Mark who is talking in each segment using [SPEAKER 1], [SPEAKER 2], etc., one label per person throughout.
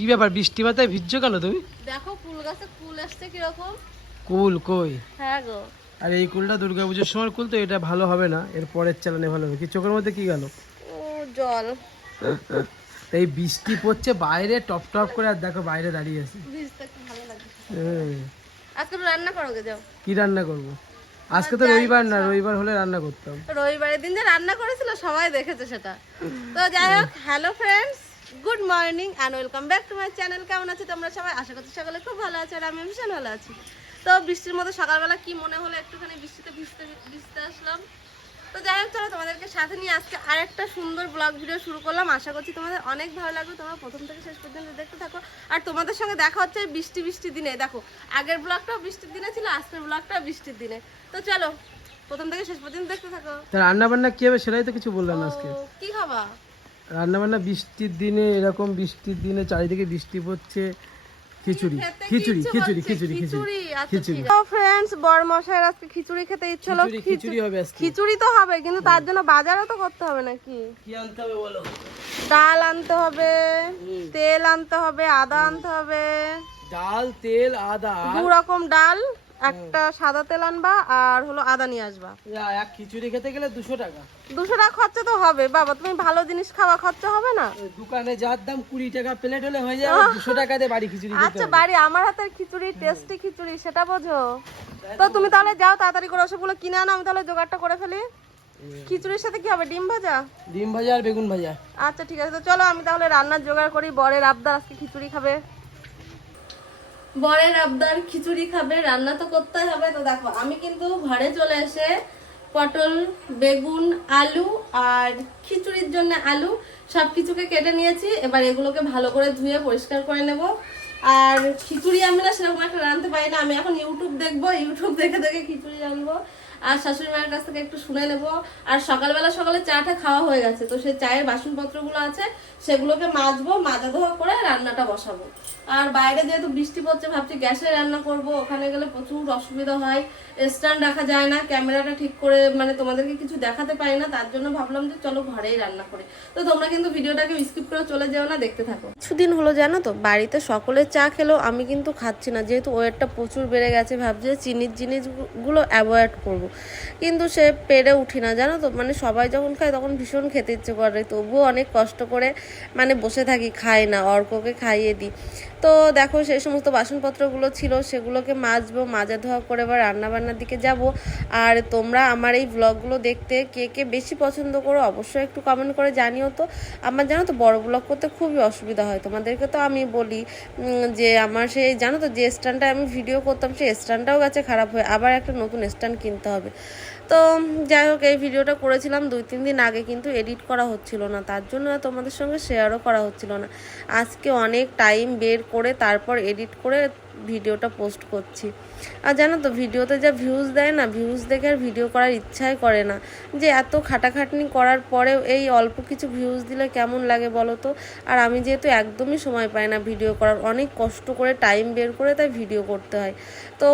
[SPEAKER 1] কি ব্যাপার বৃষ্টি মাথায় ভিজছো কেন তুমি?
[SPEAKER 2] দেখো কুল গাছে কুল আসছে কীরকম।
[SPEAKER 1] কুল কই?
[SPEAKER 2] হ্যাঁ গো।
[SPEAKER 1] আর এই কুলটা দুর্গা পুজোর সময় কুল তো এটা ভালো হবে না এর পরের চালানে ভালো হবে। কি চোখের মধ্যে কি গেল?
[SPEAKER 2] ও জল।
[SPEAKER 1] এই বৃষ্টি পড়ছে বাইরে টপ টপ করে আর দেখো বাইরে দাঁড়িয়ে আছে। হুম।
[SPEAKER 2] আজকে রান্না করো যাও।
[SPEAKER 1] কি রান্না করব? আজকে তো রবিবার না রবিবার হলে রান্না করতাম।
[SPEAKER 2] রবিবারের দিন যে রান্না করেছিল সবাই দেখেছে সেটা। তো যাই হোক hello friends good morning and welcome back to my channel কেমন আছো তোমরা সবাই? আশা করছি সকলে খুব ভালো আছো আর আমি ভীষণ ভালো আছি। তো বৃষ্টির মতো সকালবেলা কি মনে হলো? একটুখানি বৃষ্টিতে ভিজতে ভিজতে আসলাম। তো যাই হোক চলো তোমাদেরকে সাথে নিয়ে আজকে আরেকটা সুন্দর ব্লগ ভিডিও শুরু করলাম। আশা করছি তোমাদের অনেক ভালো লাগবে। তোমরা প্রথম থেকে শেষ পর্যন্ত দেখতে থাকো। আর তোমাদের সঙ্গে দেখা হচ্ছে বৃষ্টি বৃষ্টির দিনে। দেখো আগের ব্লগটাও বৃষ্টির দিনে ছিল আজকের ব্লগটাও বৃষ্টির দিনে। তো চলো প্রথম থেকে শেষ পর্যন্ত দেখতে থাকো।
[SPEAKER 1] রান্না বান্না কি হবে সেটাই তো কিছু বললাম আজকে।
[SPEAKER 2] কি খাবা?
[SPEAKER 1] রান্না বান্না বৃষ্টির দিনে এরকম বৃষ্টির দিনে চারিদিকে বৃষ্টি পড়ছে খিচুড়ি খিচুড়ি খিচুড়ি খিচুড়ি খিচুড়ি
[SPEAKER 2] খিচুড়ি আচ্ছা
[SPEAKER 1] খিচুড়ি।
[SPEAKER 2] বড় আজকে খিচুড়ি খেতে ইচ্ছে হলো।
[SPEAKER 1] খিচুড়ি খিচুড়ি হবে আজকে।
[SPEAKER 2] খিচুড়ি তো হবে কিন্তু তার জন্য বাজারও তো করতে হবে নাকি?
[SPEAKER 1] কি আনতে হবে বলো?
[SPEAKER 2] ডাল আনতে হবে তেল আনতে হবে আদা আনতে হবে।
[SPEAKER 1] ডাল তেল আদা
[SPEAKER 2] দু রকম ডাল। একটা সাদা তেল আনবা আর হলো আদা নিয়ে আসবা।
[SPEAKER 1] এক খিচুড়ি খেতে গেলে দুশো টাকা।
[SPEAKER 2] দুশো টাকা খরচা তো হবে। বাবা তুমি ভালো জিনিস খাওয়া খরচা হবে না?
[SPEAKER 1] দোকানে যার দাম কুড়ি টাকা প্লেট হলে হয়ে যাবে দুশো টাকা দিয়ে বাড়ি খিচুড়ি
[SPEAKER 2] আচ্ছা বাড়ি আমার হাতের খিচুড়ি টেস্টি খিচুড়ি সেটা বোঝো। তো তুমি তাহলে যাও তাড়াতাড়ি করে ওসবগুলো কিনে আনো আমি তাহলে জোগাড়টা করে ফেলি। খিচুড়ির সাথে কি হবে? ডিম ভাজা?
[SPEAKER 1] ডিম ভাজা আর বেগুন ভাজা।
[SPEAKER 2] আচ্ছা ঠিক আছে। তো চলো আমি তাহলে রান্নার জোগাড় করি। বরের আবদার আজকে খিচুড়ি খাবে। বরের আবদার, খিচুড়ি খাবে, রান্না তো করতে হবে। তো দেখো, আমি কিন্তু ঘরে চলে এসে পটল, বেগুন, আলু আর খিচুড়ির জন্য আলু সব কিছুকে কেটে নিয়েছি। এবার এগুলোকে ভালো করে ধুয়ে পরিষ্কার করে নেব। আর খিচুড়ি আমি না সেরকম একটা রাঁধতে পারি না। আমি এখন ইউটিউব দেখব। ইউটিউব দেখে দেখে খিচুড়ি রাঁধবো। আর শাশুড়ি মায়ের কাছ থেকে একটু শুনে নেব। আর সকালবেলা সকালে চাটা খাওয়া হয়ে গেছে, তো সেই চায়ের বাসনপত্রগুলো আছে, সেগুলোকে মাজবো মাজা ধোয়া করে রান্নাটা বসাবো। আর বাইরে যেহেতু বৃষ্টি পড়ছে, ভাবছি গ্যাসে রান্না করব, ওখানে গেলে প্রচুর অসুবিধা হয়। স্ট্যান্ড রাখা যায় না, ক্যামেরাটা ঠিক করে মানে তোমাদেরকে কিছু দেখাতে পারি না, তার জন্য ভাবলাম যে চলো ঘরেই রান্না করে। তো তোমরা কিন্তু ভিডিওটাকে স্কিপ করে চলে যেও না, দেখতে থাকো। কিছুদিন হলো জানো তো, বাড়িতে সকলে চা খেলেও আমি কিন্তু খাচ্ছি না, যেহেতু ওয়েটটা প্রচুর বেড়ে গেছে, ভাবছি চিনির জিনিসগুলো অ্যাভয়েড করব। কিন্তু সে পেরে উঠি না, জানো তো? মানে সবাই যখন খায় তখন ভীষণ খেতে ইচ্ছে করে, তবুও অনেক কষ্ট করে মানে বসে থাকি, খাই না, অর্ককে খাইয়ে দিই। তো দেখো সেই সমস্ত বাসনপত্রগুলো ছিল, সেগুলোকে মাজবো, মাজা ধোয়া করে এবার রান্নাবান্নার দিকে যাব। আর তোমরা আমার এই ব্লগগুলো দেখতে কে কে বেশি পছন্দ করো অবশ্যই একটু কমেন্ট করে জানিও তো। আমার জানো তো, বড় ব্লগ করতে খুবই অসুবিধা হয়, তোমাদেরকে তো আমি বলি যে আমার সেই, জানো তো, যে স্ট্যান্ডটা আমি ভিডিও করতাম, সেই স্ট্যান্ডটাও গেছে খারাপ হয়ে, আবার একটা নতুন স্ট্যান্ড কিনতে হবে। তো যাই হোক, এই ভিডিওটা করেছিলাম দুই, তিন দিন আগে কিন্তু এডিট করা হচ্ছিল না। তার জন্য তোমাদের সঙ্গে শেয়ারও করা হচ্ছিল না। আজকে অনেক টাইম বের করে তারপর এডিট করে ভিডিওটা পোস্ট করছি। আর জানো তো, ভিডিওতে যা ভিউজ দেয় না ভিউজ দেখে আর ভিডিও করার ইচ্ছাই করে না। যে এত খাটাখাটনি করার পরেও এই অল্প কিছু ভিউজ দিলে কেমন লাগে বলো তো? আর আমি যেহেতু একদমই সময় পাই না ভিডিও করার, অনেক কষ্ট করে টাইম বের করে তাই ভিডিও করতে হয়। তো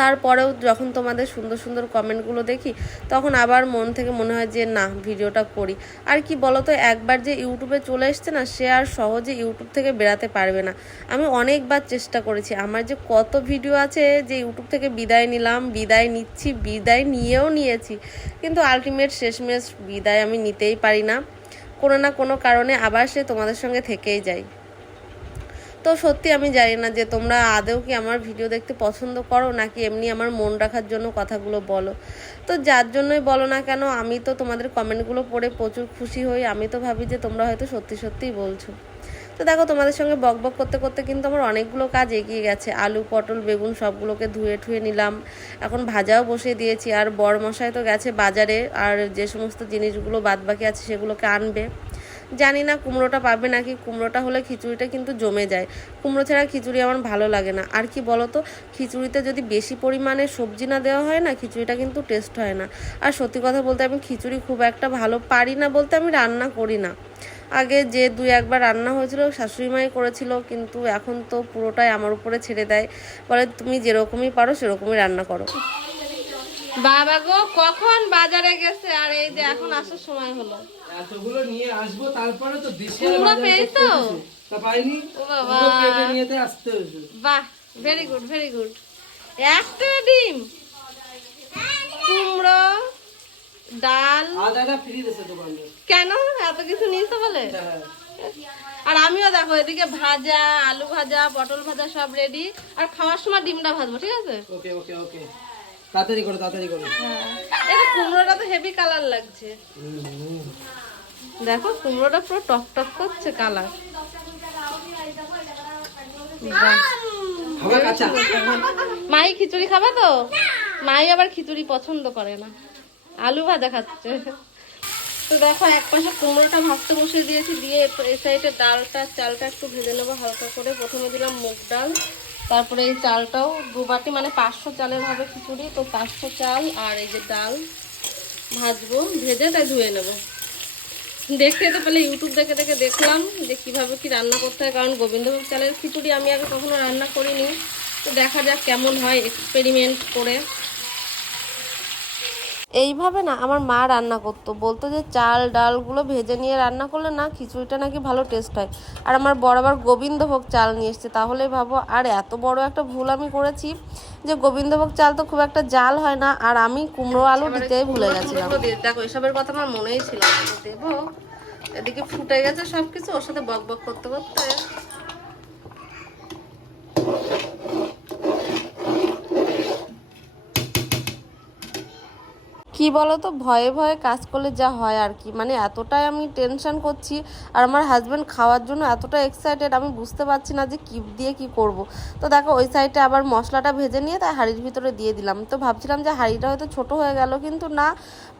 [SPEAKER 2] তারপরেও যখন তোমাদের সুন্দর সুন্দর কমেন্টগুলো দেখি, তখন আবার মন থেকে মনে হয় যে, না, ভিডিওটা করি। আর কি বলতো, একবার যে ইউটিউবে চলে এসছে না, সে আর সহজে ইউটিউব থেকে বেরাতে পারবে না। আমি অনেকবার চেষ্টা করেছি, আমার যে কত ভিডিও আছে যে ইউটিউব থেকে বিদায় নিলাম, বিদায় নিচ্ছি, বিদায় নিয়েও নিয়েছি, কিন্তু আলটিমেট শেষমেশ বিদায় আমি নিতেই পারি না। কোনো না কোনো কারণে আবার সে তোমাদের সঙ্গে থেকেই যায়। তো সত্যি আমি জানি না যে তোমরা আদৌ কি আমার ভিডিও দেখতে পছন্দ করো নাকি এমনি আমার মন রাখার জন্য কথাগুলো বলো। তো যার জন্যই বলো না কেন, আমি তো তোমাদের কমেন্টগুলো পড়ে প্রচুর খুশি হই। আমি তো ভাবি যে তোমরা হয়তো সত্যি সত্যিই বলছো। তো দেখো, তোমাদের সঙ্গে বক বক করতে করতে কিন্তু আমার অনেকগুলো কাজ এগিয়ে গেছে। আলু, পটল, বেগুন সবগুলোকে ধুয়ে ঠুয়ে নিলাম। এখন ভাজাও বসিয়ে দিয়েছি। আর বড় মশাই তো গেছে বাজারে, আর যে সমস্ত জিনিসগুলো বাদ বাকি আছে সেগুলোকে আনবে। জানি না কুমড়োটা পাবে নাকি, কুমড়োটা হলে খিচুড়িটা কিন্তু জমে যায়। কুমড়ো ছাড়া খিচুড়ি আমার ভালো লাগে না। আর কি বলতো, খিচুড়িতে যদি বেশি পরিমাণে সবজি না দেওয়া হয় না, খিচুড়িটা কিন্তু টেস্ট হয় না। আর সত্যি কথা বলতে আমি খিচুড়ি খুব একটা ভালো পারি না বলতে আমি রান্না করি না। আগে যে দুই একবার রান্না হয়েছিল, শাশুড়ি মাই করেছিল, কিন্তু এখন তো পুরোটাই আমার উপরে ছেড়ে দেয়। বলে তুমি যেরকমই পারো সেরকমই রান্না করো। বাবা গো, কখন বাজারে গেছে? আর এই যে এখন আসার সময় হলো।
[SPEAKER 1] এতগুলো নিয়ে আসব তারপরে তো দেশে
[SPEAKER 2] কুমড়ো পেয়েছ?
[SPEAKER 1] তা পাইনি।
[SPEAKER 2] ও বাবা।
[SPEAKER 1] নিয়েতে আসতে হয়েছে।
[SPEAKER 2] বাহ ভেরি গুড ভেরি গুড একটা ডিম। কুমড়ো ডাল।
[SPEAKER 1] আদাটা ফ্রি দিয়েছে
[SPEAKER 2] কেন? এত কিছু নিয়েছে বলে? আর আমিও দেখো এদিকে ভাজা আলু ভাজা পটল ভাজা সব রেডি আর খাওয়ার সময় ডিমটা ভাজবো ঠিক আছে?
[SPEAKER 1] ওকে ওকে ওকে। তাড়াতাড়ি করো তাড়াতাড়ি করো।
[SPEAKER 2] হ্যাঁ। এটা কুমড়োটা তো হেভি কালার লাগছে। দেখো কুমড়োটা পুরো টক টক করছে কালার। মাই খিচুড়ি খাবে তো? মাই আবার খিচুড়ি পছন্দ করে না। আলু ভাজা খাচ্ছে। তো দেখো এক পাশে কুমড়োটা ভাজতে বসিয়ে দিয়েছি দিয়ে এই সাইডে ডালটা চালটা একটু ভেজে নেব হালকা করে। প্রথমে দিলাম মুগ ডাল তারপরে এই চালটাও দু বাটি মানে পাঁচশো চালের হবে খিচুড়ি তো পাঁচশো চাল আর এই যে ডাল ভাজবো ভেজে তাই ধুয়ে নেব। দেখতে তো পেলে ইউটিউব দেখে দেখে দেখলাম যে কীভাবে কি রান্না করতে হয়। কারণ গোবিন্দভোগ চালের খিচুড়ি আমি আগে কখনো রান্না করিনি। তো দেখা যাক কেমন হয় এক্সপেরিমেন্ট করে। এইভাবে না আমার মা রান্না করতো। বলতো যে চাল ডালগুলো ভেজে নিয়ে রান্না করলে না খিচুড়িটা নাকি ভালো টেস্ট হয়। আর আমার বরাবর গোবিন্দভোগ চাল নিয়ে এসছে। তাহলেই ভাবো আর এত বড় একটা ভুল আমি করেছি যে গোবিন্দভোগ চাল তো খুব একটা জাল হয় না। আর আমি কুমড়ো আলু দিতেই ভুলে গেছিলাম। দেখো এসবের কথা আমার মনেই ছিল দেবো এদিকে ফুটে গেছে সবকিছু ওর সাথে বক বক করতে করতে কি বলতো? ভয়ে ভয়ে কাজ করলে যা হয় আর কি। মানে এতটাই আমি টেনশন করছি আর আমার হাজব্যান্ড খাওয়ার জন্য এতটা এক্সাইটেড আমি বুঝতে পারছি না যে কি দিয়ে কি করব। তো দেখো, ওই সাইডে আবার মশলাটা ভেজে নিয়ে তাই হাঁড়ির ভিতরে দিয়ে দিলাম। তো ভাবছিলাম যে হাঁড়িটা হয়তো ছোট হয়ে গেল, কিন্তু না,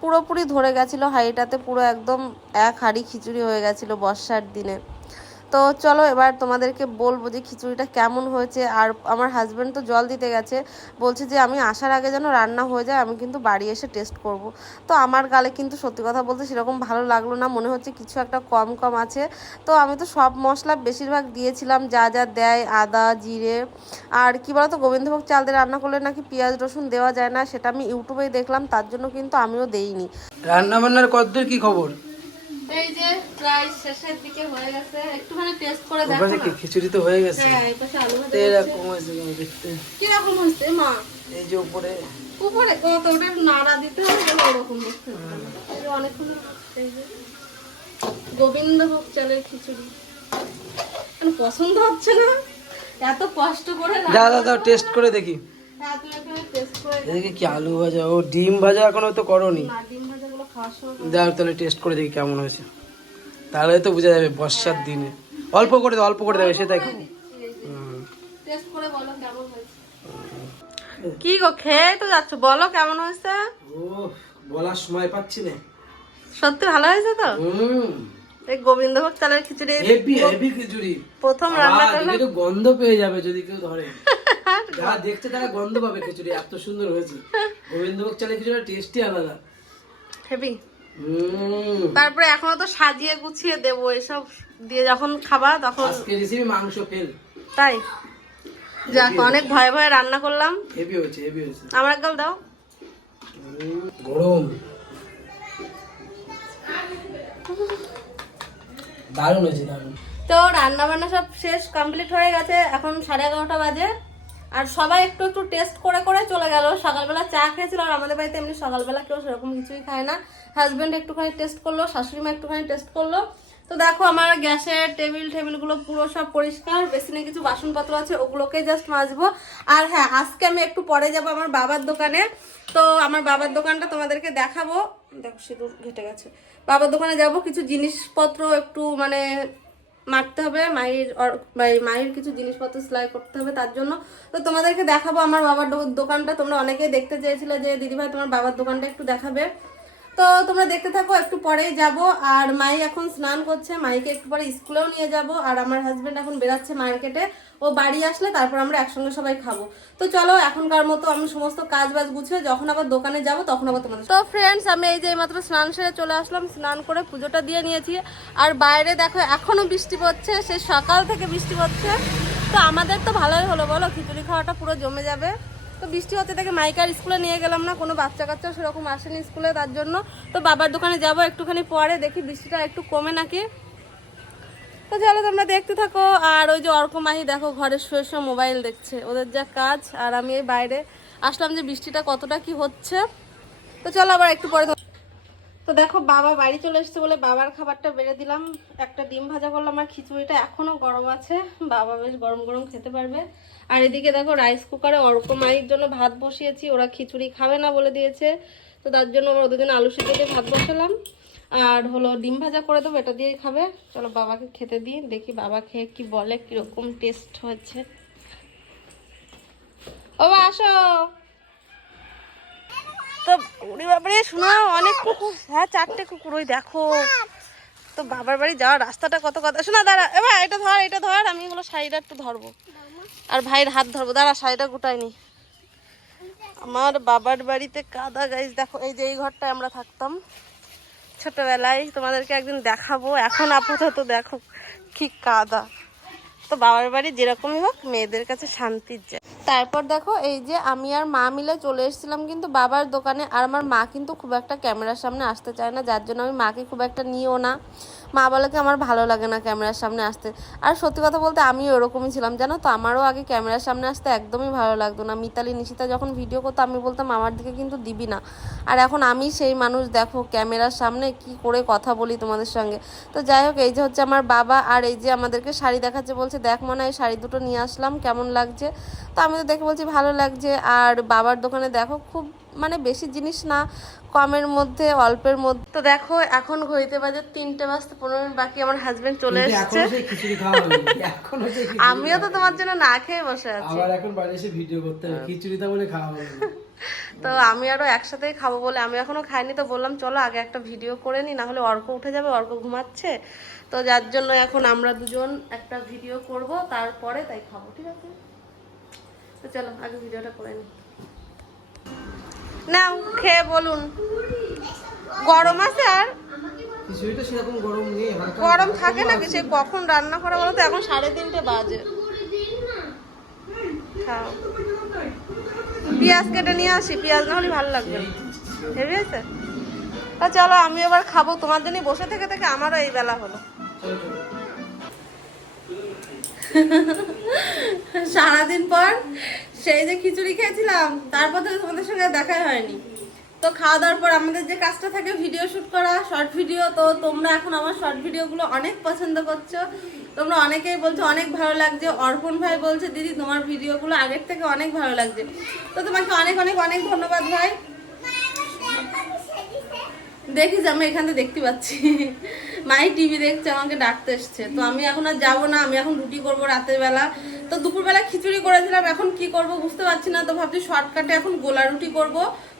[SPEAKER 2] পুরোপুরি ধরে গেছিল হাঁড়িটাতে, পুরো একদম এক হাঁড়ি খিচুড়ি হয়ে গেছিল বর্ষার দিনে। তো চলো এবার তোমাদেরকে বলব যে খিচুড়িটা কেমন হয়েছে। আর আমার হাজব্যান্ড তো জল দিতে গেছে, বলছে যে আমি আসার আগে যেন রান্না হয়ে যায়, আমি কিন্তু বাড়ি এসে টেস্ট করব। তো আমার গালে কিন্তু সত্যি কথা বলতে সেরকম ভালো লাগল না, মনে হচ্ছে কিছু একটা কম কম আছে। তো আমি তো সব মশলা বেশিরভাগ দিয়েছিলাম, যা যা দেয়, আদা, জিরে। আর কি বলতো, গোবিন্দভোগ চাল দিয়ে রান্না করলে নাকি পেঁয়াজ, রসুন দেওয়া যায় না, সেটা আমি ইউটিউবেই দেখলাম, তার জন্য কিন্তু আমিও দেইনি।
[SPEAKER 1] রান্না বান্নার কতদূর কি খবর?
[SPEAKER 2] এই যে প্রায় শেষের দিকে হয়ে গেছে। একটুখানি টেস্ট করে দেখো
[SPEAKER 1] কি খিচুড়ি তো হয়ে গেছে।
[SPEAKER 2] হ্যাঁ এই পাশে আলু ভাজা
[SPEAKER 1] এরকম হয়েছে দেখতে?
[SPEAKER 2] কীরকম হচ্ছে মা?
[SPEAKER 1] এই যে উপরে।
[SPEAKER 2] উপরে? কত ওটা নাড়া দিতে হবে হবে না। এই অনেকক্ষণ এই যে। গোবিন্দভোগ চালের খিচুড়ি। কেন পছন্দ হচ্ছে না? এত কষ্ট করে
[SPEAKER 1] দাদা দাও টেস্ট করে দেখি।
[SPEAKER 2] হ্যাঁ তুমি একটু টেস্ট করে
[SPEAKER 1] এদিকে কি আলু ভাজা? ও ডিম ভাজা এখনও তো করনি।
[SPEAKER 2] না ডিম খাওয়ার
[SPEAKER 1] তাহলে টেস্ট করে দেখি কেমন হয়েছে। তাহলে তো বোঝা যাবে বর্ষার দিনে। অল্প করে অল্প করে দেবে সেটাই খাব
[SPEAKER 2] টেস্ট করে বলো কেমন হয়েছে। কি গো খেয়ে তো যাচ্ছ? বলো কেমন হয়েছে?
[SPEAKER 1] ও বলার সময় পাচ্ছি না।
[SPEAKER 2] সত্যি ভালো হয়েছে তো? এই গোবিন্দভোগ চালের খিচুড়ি
[SPEAKER 1] হেভি হেভি খিচুড়ি।
[SPEAKER 2] প্রথম রান্না করলাম।
[SPEAKER 1] গন্ধ পেয়ে যাবে যদি কেউ ধরে। যারা দেখছে তারা গন্ধ পাবে খিচুড়ি এত সুন্দর হয়েছে। গোবিন্দভোগ চালের খিচুড়ি টেস্টই আলাদা।
[SPEAKER 2] হেভি। তারপরে এখনও তো সাজিয়ে গুছিয়ে দেবো এসব দিয়ে যখন খাবা তখন
[SPEAKER 1] মাংস ফেল
[SPEAKER 2] তাই। যাক অনেক ভয়ে ভয়ে রান্না করলাম।
[SPEAKER 1] হেভি হয়েছে হেভি হয়েছে।
[SPEAKER 2] আমার একগাল দাও।
[SPEAKER 1] গরম। দারুণ হয়েছে দারুণ।
[SPEAKER 2] তো রান্না বান্না সব শেষ কমপ্লিট হয়ে গেছে। এখন সাড়ে এগারোটা বাজে। আর সবাই একটু একটু টেস্ট করে করে চলে গেল। সকালবেলা চা খেয়েছিল আর আমাদের বাড়িতে এমনি সকালবেলা কেউ সেরকম কিছুই খায় না। হাজব্যান্ড একটুখানি টেস্ট করল শাশুড়ি মা একটুখানি টেস্ট করল। তো দেখো আমার গ্যাসের টেবিল টেবিলগুলো পুরো সব পরিষ্কার, বেসিনে কিছু বাসনপত্র আছে, ওগুলোকে জাস্ট মাজবো। আর হ্যাঁ আজকে আমি একটু পরে যাব আমার বাবার দোকানে। তো আমার বাবার দোকানটা তোমাদেরকে দেখাবো। দেখো সিঁদুর ঘেটে গেছে। বাবার দোকানে যাব, কিছু জিনিসপত্র একটু মানে মারতে হবে, মায়ের মায়ের- কিছু জিনিসপত্র সেলাই করতে হবে, তার জন্য তো তোমাদেরকে দেখাবো আমার বাবার দোকানটা। তোমরা অনেকেই দেখতে চেয়েছিলে যে, দিদিভাই তোমার বাবার দোকানটা একটু দেখাবে। তো তোমরা দেখতে থাকো, একটু পরেই যাব। আর মাই এখন স্নান করছে, মাইকে একটু পরে স্কুলেও নিয়ে যাব। আর আমার হাজব্যান্ড এখন বেরাচ্ছে মার্কেটে ও বাড়ি আসলে তারপর আমরা একসঙ্গে সবাই খাব। তো চলো, এখনকার মতো আমি সমস্ত কাজ বাজ গুছিয়ে যখন আবার দোকানে যাব, তখন আবার তোমাদের তো ফ্রেন্ডস আমি এই যে মাত্র স্নান সেরে চলে আসলাম। স্নান করে পুজোটা দিয়ে নিয়েছি। আর বাইরে দেখো, এখনও বৃষ্টি পড়ছে। সে সকাল থেকে বৃষ্টি পড়ছে। তো আমাদের তো ভালোই হলো, বলো? খিচুড়ি খাওয়াটা পুরো জমে যাবে। তো বৃষ্টি হতে থেকে মাইকার স্কুলে নিয়ে গেলাম না, কোনো বাচ্চা কাচ্চা সেরকম আসেনি স্কুলে তার জন্য। তো বাবার দোকানে যাব একটুখানি পরে, দেখি বৃষ্টিটা একটু কমে নাকি। তো চলো তোমরা দেখতে থাকো, আর ওই যে অর্ক মাহি, দেখো ঘরে শুয়ে শুয়ে মোবাইল দেখছে, ওদের যা কাজ, আর আমি এই বাইরে আসলাম যে বৃষ্টিটা কতটা কি হচ্ছে। তো চলো আবার একটু পরে তো দেখো, বাবা বাড়ি চলে এসেছে বলে বাবার খাবারটা বেড়ে দিলাম। একটা ডিম ভাজা করলাম আর খিচুড়িটা এখনও গরম আছে। বাবা বেশ গরম গরম খেতে পারবে। আর এদিকে দেখো রাইস কুকারে অর্ক মায়ের জন্য ভাত বসিয়েছি, ওরা খিচুড়ি খাবে না বলে দিয়েছে। তো তার জন্য আমরা ওদের আলু সিদ্ধ দিয়ে ভাত বসালাম। আর হলো ডিম ভাজা করে দেবো, এটা দিয়েই খাবে। চলো বাবাকে খেতে দিই, দেখি বাবা খেয়ে কি বলে, কীরকম টেস্ট হয়েছে ও আসো। তো উড়ি বাবারে শোনো, অনেক কুকুর। হ্যাঁ চারটে কুকুর, ওই দেখো। তো বাবার বাড়ি যাওয়ার রাস্তাটা কত কথা। শোনা, দাঁড়া, এ ভাই, এটা ধর এটা ধর, আমি হলো শাড়িটা একটু ধরবো। আর ভাইয়ের হাত ধরবো। দাঁড়া, শাড়িটা গুটাইনি। আমার বাবার বাড়িতে কাদা গাইজ দেখো, এই যে এই ঘরটায় আমরা থাকতাম ছোটবেলায়, তোমাদেরকে একদিন দেখাবো। এখন আপাতত দেখো কি কাদা। তো বাবার বাড়ি যেরকমই হোক, মেয়েদের কাছে শান্তির যায় তারপর দেখো, এই যে আমি আর মা মিলে চলে এসেছিলাম কিন্তু বাবার দোকানে, আর আমার মা কিন্তু খুব একটা ক্যামেরার সামনে আসতে চায় না, যার জন্য আমি মাকে খুব একটা নিও না। মা বলে কি আমার ভালো লাগে না ক্যামেরার সামনে আসতে। আর সত্যি কথা বলতে আমিও ওরকমই ছিলাম, জানো তো? আমারও আগে ক্যামেরার সামনে আসতে একদমই ভালো লাগতো না। মিতালি, নিশিতা যখন ভিডিও করতো, আমি বলতাম আমার দিকে কিন্তু দিবি না। আর এখন আমি সেই মানুষ, দেখো, ক্যামেরার সামনে কি করে কথা বলি তোমাদের সঙ্গে। তো যাই হোক, এই যে হচ্ছে আমার বাবা আর এই যে আমাদেরকে শাড়ি দেখাচ্ছে, বলছে, দেখ মনে হয় শাড়ি দুটো নিয়ে আসলাম, কেমন লাগছে? তো আমি তো দেখে বলছি, ভালো লাগছে। আর বাবার দোকানে দেখো, খুব মানে বেশি জিনিস না কমের মধ্যে অল্পের মধ্যে। তো দেখো এখন ঘড়িতে বাজে তিনটে বাজতে পনেরো মিনিট বাকি আমার হাজবেন্ড চলে এসেছে। আমিও তো তোমার জন্য না খেয়ে বসে আছি।
[SPEAKER 1] আবার এখন বাড়ি এসে ভিডিও করতে হবে খিচুড়িটা বলে খাওয়া হবে
[SPEAKER 2] তো আমি আরও একসাথেই খাব বলে আমি এখনও খাইনি তো বললাম চলো আগে একটা ভিডিও করে নি না হলে অর্ক উঠে যাবে অর্ক ঘুমাচ্ছে। তো যার জন্য এখন আমরা দুজন একটা ভিডিও করব তারপরে তাই খাব ঠিক আছে? তো চলো আগে ভিডিওটা করে নি। নাও খেয়ে বলুন। গরম আছে আর?
[SPEAKER 1] গরম
[SPEAKER 2] থাকে নাকি সে কখন রান্না করা বলো তো? এখন সাড়ে তিনটে বাজে। খাও। পেঁয়াজ কেটে নিয়ে আসি। পেঁয়াজ না হলে ভালো লাগবে না। হেভি আছে? তা চলো আমি এবার খাব। তোমার জন্যই বসে থেকে থেকে আমারও এই বেলা হলো। সারাদিন পর সেই যে খিচুড়ি খেয়েছিলাম তারপর থেকে তোমাদের সঙ্গে দেখাই হয়নি। তো খাওয়া দাওয়ার পর আমাদের যে কাজটা থাকে ভিডিও শ্যুট করা শর্ট ভিডিও তো তোমরা এখন আমার শর্ট ভিডিওগুলো অনেক পছন্দ করছ। তোমরা অনেকেই বলছো অনেক ভালো লাগছে। অর্পণ ভাই বলছে দিদি তোমার ভিডিওগুলো আগের থেকে অনেক ভালো লাগছে। তো তোমাকে অনেক অনেক অনেক ধন্যবাদ ভাই। দেখিস আমি এখান থেকে দেখতে পাচ্ছি। মাই টিভি দেখছে, আমাকে ডাকতে এসছে। তো আমি এখন আর যাব না, আমি এখন রুটি করব রাতের বেলা। তো দুপুরবেলা খিচুড়ি করেছিলাম, এখন কি করব বুঝতে পারছি না, তো ভাবছি শর্টকাটে এখন গোলা রুটি করব।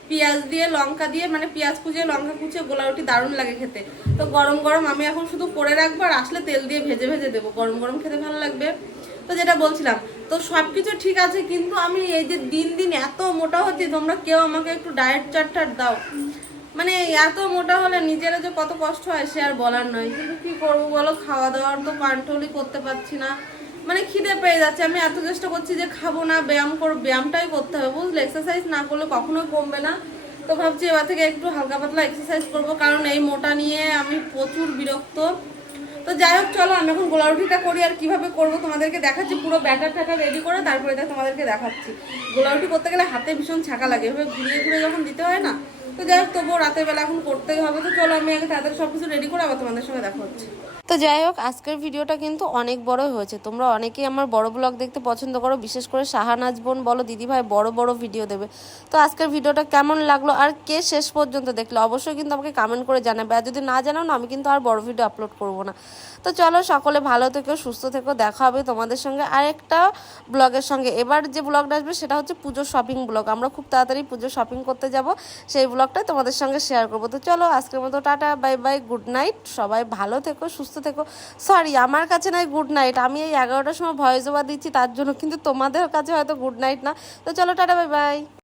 [SPEAKER 2] পেঁয়াজ দিয়ে, লঙ্কা দিয়ে মানে পেঁয়াজ কুচিয়ে লঙ্কা কুচিয়ে গোলা রুটি দারুণ লাগে খেতে। তো গরম গরম আমি এখন শুধু করে রাখব আর আসলে তেল দিয়ে ভেজে ভেজে দেবো। গরম গরম খেতে ভালো লাগবে। তো যেটা বলছিলাম, তো সব কিছু ঠিক আছে, কিন্তু আমি এই যে দিন দিন এত মোটা হচ্ছি, তোমরা কেউ আমাকে একটু ডায়েট চার্টার দাও। মানে এত মোটা হলে নিজেরা যে কত কষ্ট হয় সে আর বলার নয়। কিন্তু কি করব বলো খাওয়া দাওয়ার তো কন্ট্রোলই করতে পারছি না। মানে খিদে পেয়ে যাচ্ছে। আমি এত চেষ্টা করছি যে খাব না, ব্যায়াম করব ব্যায়ামটাই করতে হবে। বুঝলে? এক্সারসাইজ না করলে কখনোই কমবে না। তো ভাবছি এবার থেকে একটু হালকা পাতলা এক্সারসাইজ করব। কারণ এই মোটা নিয়ে আমি প্রচুর বিরক্ত। তো যাই হোক, চলো আমি এখন গোলা রুটিটা করি আর কীভাবে করব তোমাদেরকে দেখাচ্ছি। পুরো ব্যাটার ট্যাটার রেডি করে তারপরে দেখ তোমাদেরকে দেখাচ্ছি। গোলা রুটি করতে গেলে হাতে ভীষণ ছাকা লাগে। এভাবে ঘুরিয়ে ঘুরিয়ে যখন দিতে হয় না তো যাই হোক, তবুও রাতের বেলা এখন করতেই হবে। তো চলো, আমি আগে তাদের সব কিছু রেডি করে আবার তোমাদের সঙ্গে দেখা হচ্ছে। তো যাই হোক, আজকের ভিডিওটা কিন্তু অনেক বড় হয়েছে। তোমরা অনেকেই আমার বড় ব্লগ দেখতে পছন্দ করো, বিশেষ করে শাহানাজ বোন, বলো দিদিভাই বড় বড় ভিডিও দেবে। তো আজকের ভিডিওটা কেমন লাগল আর কে শেষ পর্যন্ত দেখল, অবশ্যই কিন্তু আমাকে কমেন্ট করে জানাবে। আর যদি না জানাও না, আমি কিন্তু আর বড় ভিডিও আপলোড করব না। তো চলো সকলে ভালো থেকো, সুস্থ থেকো, দেখা হবে তোমাদের সঙ্গে আরেকটা ব্লগের সঙ্গে। এবার যে ব্লগটা আসবে সেটা হচ্ছে পুজোর শপিং ব্লগ। আমরা খুব তাড়াতাড়ি পুজো শপিং করতে যাব, সেই ব্লগটা তোমাদের সঙ্গে শেয়ার করব। তো চলো আজকের মতো, tata bye bye good night সবাই ভালো থেকো সুস্থ থেকো। সরি আমার কাছে নয় গুড নাইট আমি এই এগারোটার সময় ভয়েস ওভার দিচ্ছি, তার জন্য কিন্তু তোমাদের কাছে হয়তো গুড নাইট না। তো চলো, টাটা বাই বাই